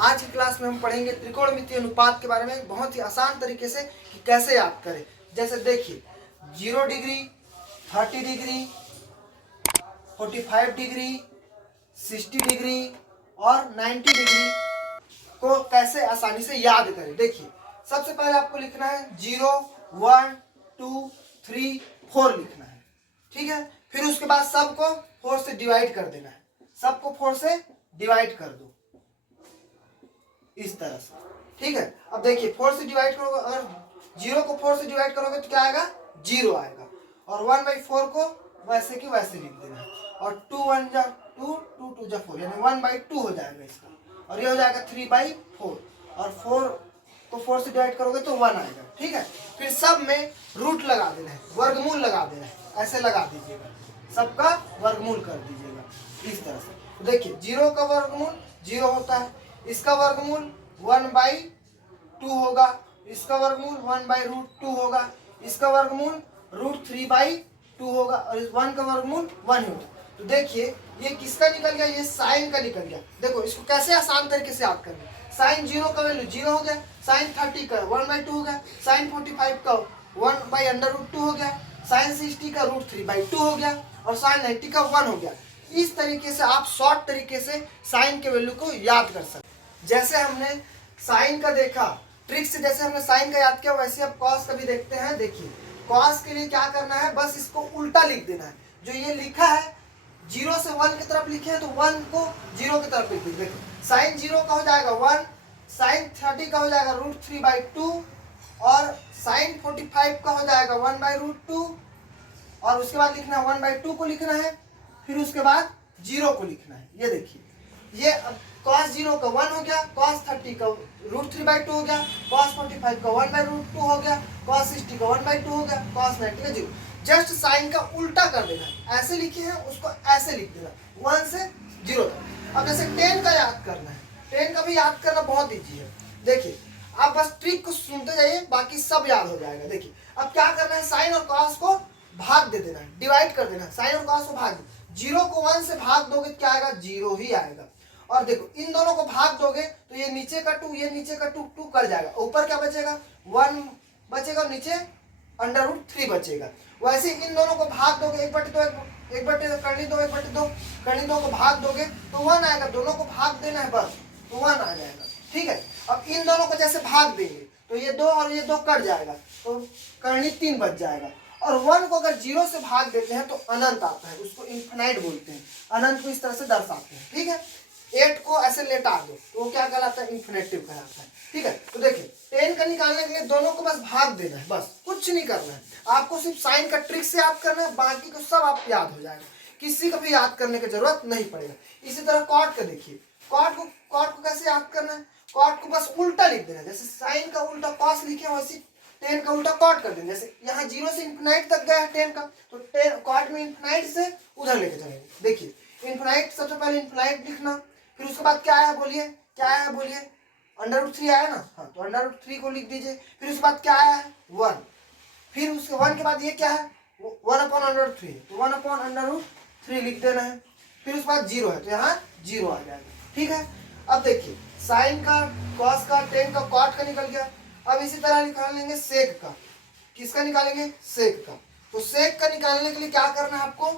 आज की क्लास में हम पढ़ेंगे त्रिकोणमितीय अनुपात के बारे में बहुत ही आसान तरीके से कि कैसे याद करें। जैसे देखिए 0 डिग्री, 30 डिग्री, 45 डिग्री, 60 डिग्री और 90 डिग्री को कैसे आसानी से याद करें। देखिए सबसे पहले आपको लिखना है 0, 1, 2, 3, 4 लिखना है, ठीक है। फिर उसके बाद सबको 4 से डिवाइड कर देना है, सबको 4 से डिवाइड कर दो इस तरह से, ठीक है। अब देखिए 4 से डिवाइड करोगे, अगर 0 को 4 से डिवाइड करोगे तो क्या आएगा, 0 आएगा। और 1/4 को वैसे की वैसे लिख देना है। और 2 1 जा 2, 2 2 जा 4, यानी 1/2 हो जाएगा इसका। और ये हो जाएगा 3/4। और 4 को 4 से डिवाइड करोगे तो 1 आएगा, ठीक है। फिर सब में रूट लगा देना है, वर्गमूल लगा देना है, ऐसे लगा दीजिएगा, सबका वर्गमूल कर दीजिएगा इस तरह से। तो देखिए 0 का वर्गमूल 0 होता है, इसका वर्गमूल 1/2 होगा, इसका वर्गमूल 1/√2 होगा, इसका वर्गमूल √3/2 होगा और इस 1 का वर्गमूल 1 होगा। तो देखिए ये किसका निकल गया, ये साइन का निकल गया। देखो इसको कैसे आसान तरीके से याद करना। साइन 0 का वैल्यू 0 हो गया, साइन 30 का 1/2 हो गया, साइन 45 का 1/√2 हो गया, साइन 60 का √3/2 हो गया और साइन 90 का 1 हो गया। इस तरीके से आप शॉर्ट तरीके से साइन के वैल्यू को याद कर सकते। जैसे हमने साइन का देखा ट्रिक से, जैसे हमने साइन का याद किया, वैसे अब कॉस का भी देखते हैं। देखिए कॉस के लिए क्या करना है, बस इसको उल्टा लिख देना है। जो ये लिखा है 0 से 1 की तरफ लिखे हैं तो 1 को 0 की तरफ लिख दीजिए। देखो साइन 0 का हो जाएगा 1, साइन 30 का हो जाएगा √3/2 और साइन 45 का हो जाएगा 1/√2। और उसके बाद लिखना है 1/2 को लिखना है, फिर उसके बाद 0 को लिखना है। ये देखिए ये cos 0 का 1 हो गया, cos 30 का √3/2 हो गया, cos 45 का 1/√2 हो गया, cos 60 का 1/2 हो गया, cos 90 का 0। जस्ट साइन का उल्टा कर देना, ऐसे लिखे हैं उसको ऐसे लिख देना 1 से 0 तक। अब जैसे 10 का याद करना है, 10 का भी याद करना बहुत ईजी है। देखिए आप बस ट्रिक को सुनते जाइए, बाकी सब याद हो जाएगा। देखिए अब क्या करना है, साइन और cos को भाग दे देना है, डिवाइड कर देना है। साइन और cos को भाग, 0 को 1 से भाग दोगे तो क्या आएगा, 0 ही आएगा। और देखो इन दोनों को भाग दोगे तो ये नीचे का 2, ये नीचे का 2, 2 कर जाएगा, ऊपर क्या बचेगा 1 बचेगा, नीचे √3 बचेगा। वैसे इन दोनों को भाग दोगे 1/2 करनी 2 1/2 करनी 2 को भाग दोगे तो 1 आएगा। दोनों को भाग देना है बस, तो 1 आ जाएगा, ठीक है। अब इन दोनों को जैसे भाग देंगे तो ये 2 और ये 2 कट जाएगा, तो करनी 3 बच जाएगा। और 1 को अगर 0 से भाग देते हैं तो अनंत आता है, उसको इन्फिनाइट बोलते हैं। अनंत को इस तरह से दर्शाते हैं, ठीक है। 8 को ऐसे लेटा दो तो वो क्या कहलाता है, इन्फिनेटिव कहलाता है, ठीक है। तो देखिए 10 का निकालने के लिए दोनों को बस भाग देना है, बस कुछ नहीं करना है आपको, सिर्फ साइन का ट्रिक से याद करना है, बाकी को सब आप याद हो जाएगा, किसी को भी याद करने की जरूरत नहीं पड़ेगा। इसी तरह कॉट का देखिए, कॉट को कैसे याद करना है, कॉट को बस उल्टा लिख देना है। जैसे साइन का उल्टा कॉस लिखे वैसे 10 का उल्टा कॉट कर देंगे। जैसे यहाँ 0 से इन्फिनाइट तक गया है 10 का, तो 10 कॉट में इन्फिनाइट से उधर लेके चलेंगे। देखिए इन्फिनाइट, सबसे पहले इन्फिनाइट लिखना, फिर उसके बाद क्या आया बोलिए, क्या आया बोलिए, √3 आया ना, हाँ तो √3 को लिख दीजिए। फिर उसके बाद क्या आया है 1, फिर उसके 1 के बाद ये क्या है 1/√3, तो 1/√3 लिख देना है। फिर उसके बाद 0 है तो यहाँ 0 आ जाएगा, ठीक है। अब देखिए साइन का, कॉस का, 10 का, कॉट का निकल गया। अब इसी तरह निकाल लेंगे सेक का। किसका निकालेंगे, सेक का। तो सेक का निकालने के लिए क्या करना है आपको,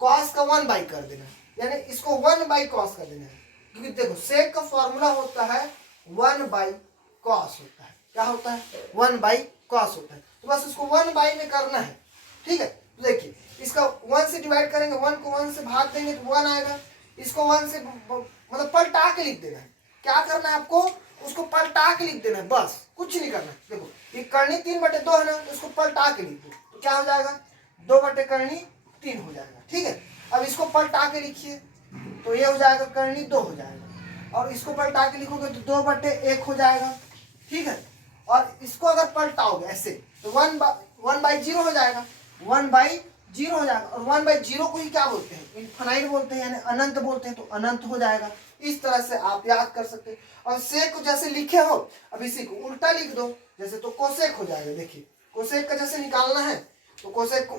कॉस का 1/, कर देना है, यानी इसको 1/cos कर देना है। क्योंकि देखो सेक का फॉर्मूला होता है 1/cos होता है, क्या होता है 1/cos होता है। तो बस उसको 1/, में करना है, ठीक है। तो देखिए इसका 1 से डिवाइड करेंगे, 1 को 1 से भाग देंगे तो 1 आएगा। इसको 1 से मतलब पलटा के लिख देना है। क्या करना है आपको, उसको पलटा के लिख देना है, बस कुछ नहीं करना है। देखो ये करनी 3/2 है ना, तो उसको पलटा के लिख दो तो क्या हो जाएगा 2/3 हो जाएगा, ठीक है। अब इसको पलटा के लिखिए तो ये हो जाएगा करनी 2 हो जाएगा, और इसको पलटा के लिखोगे तो 2/1 हो जाएगा, ठीक है। और इसको अगर पलटाओगे ऐसे तो 1/0 हो जाएगा, 1/0 हो जाएगा। और 1/0 को ही क्या बोलते हैं, इन्फिनाइट बोलते हैं, यानी अनंत बोलते हैं, तो अनंत हो जाएगा। इस तरह से आप याद कर सकते हैं। और सेक को जैसे लिखे हो, अब इसी को उल्टा लिख दो जैसे, तो कोसेक हो जाएगा। देखिए कोसेक का जैसे निकालना है तो कोसेक को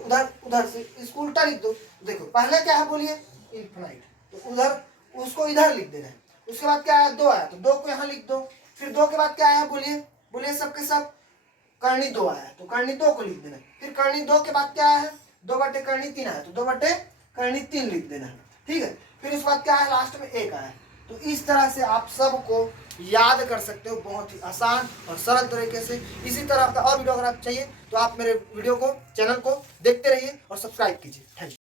उधर से इसको उल्टा लिख दो। देखो पहले क्या है बोलिए, इन्फिनाइट, तो उधर उसको इधर लिख देना है, उसके बाद क्या आया, 2 आया, तो 2 को यहाँ लिख दो। फिर 2 के बाद क्या आया, बोलिए बोलिए सबके सब, कर्णी 2 आया, तो कर्णी 2 को लिख देना। फिर कर्णी 2 के बाद क्या आया है, 2/कर्णी 3 आया, तो 2/कर्णी 3 लिख देना। ठीक है, फिर उसके बाद क्या है, लास्ट में 1 आया। तो इस तरह से आप सबको याद कर सकते हो बहुत ही आसान और सरल तरीके से। इसी तरह का और वीडियो अगर आप चाहिए तो आप मेरे वीडियो को, चैनल को देखते रहिए और सब्सक्राइब कीजिए। Thank you.